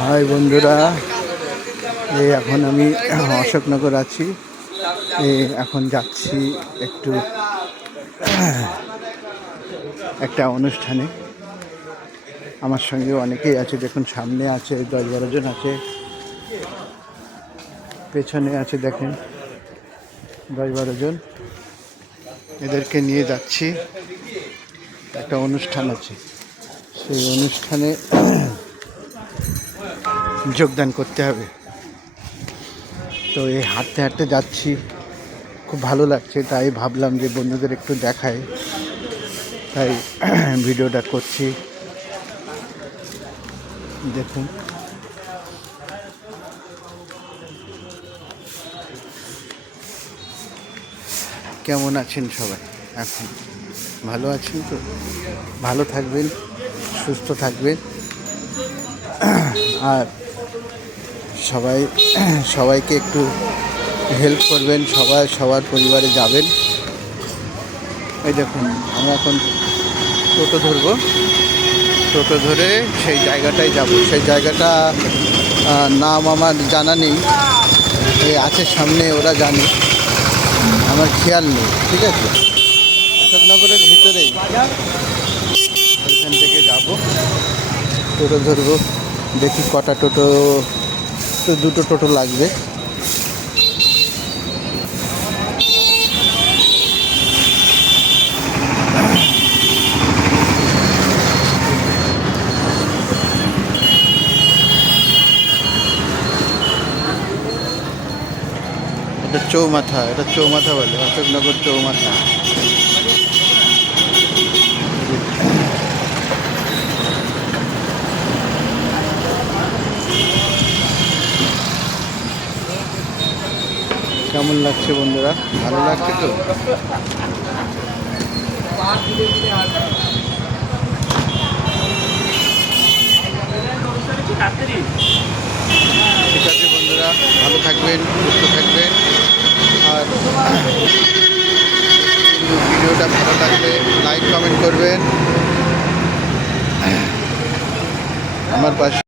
High বন্ধুরা, এই এখন আমি অশোকনগর আছি। এখন যাচ্ছি একটু একটা অনুষ্ঠানে। আমার সঙ্গে অনেকেই আছে, দেখুন সামনে আছে 10-12 জন আছে, পেছনে আছে দেখেন 10-12 জন। এদেরকে নিয়ে যাচ্ছি, একটা অনুষ্ঠান আছে, সেই অনুষ্ঠানে যোগদান করতে হবে। তো এই হাঁটতে হাঁটতে যাচ্ছি, খুব ভালো লাগছে, তাই ভাবলাম যে বন্ধুদের একটু দেখাই, তাই ভিডিওটা করছি। দেখুন কেমন আছেন সবাই, এখন ভালো আছেন তো? ভালো থাকবেন, সুস্থ থাকবেন, আর সবাইকে একটু হেল্প করবেন, সবার পরিবারে যাবেন। এই দেখুন আমরা এখন টোটো ধরবো, টোটো ধরে সেই জায়গাটায় যাব। সেই জায়গাটা নাম আমার জানা নেই, এই আছে সামনে, ওরা জানে, আমার খেয়াল নেই। ঠিক আছে, অশোকনগরের ভিতরেই, ওইখান থেকে যাব, টোটো ধরবো। দেখি কটা টোটো, তো দুটো টোটো লাগবে। এটা চৌমাথা, এটা চৌমাথা বলে, অশোকনগর চৌমাথা। কেমন লাগছে বন্ধুরা, ভালো লাগছে তো? ঠিক আছে বন্ধুরা, ভালো থাকবেন, সুস্থ থাকবেন, আর ভিডিওটা ভালো লাগলে লাইক কমেন্ট করবেন, আমার পাশে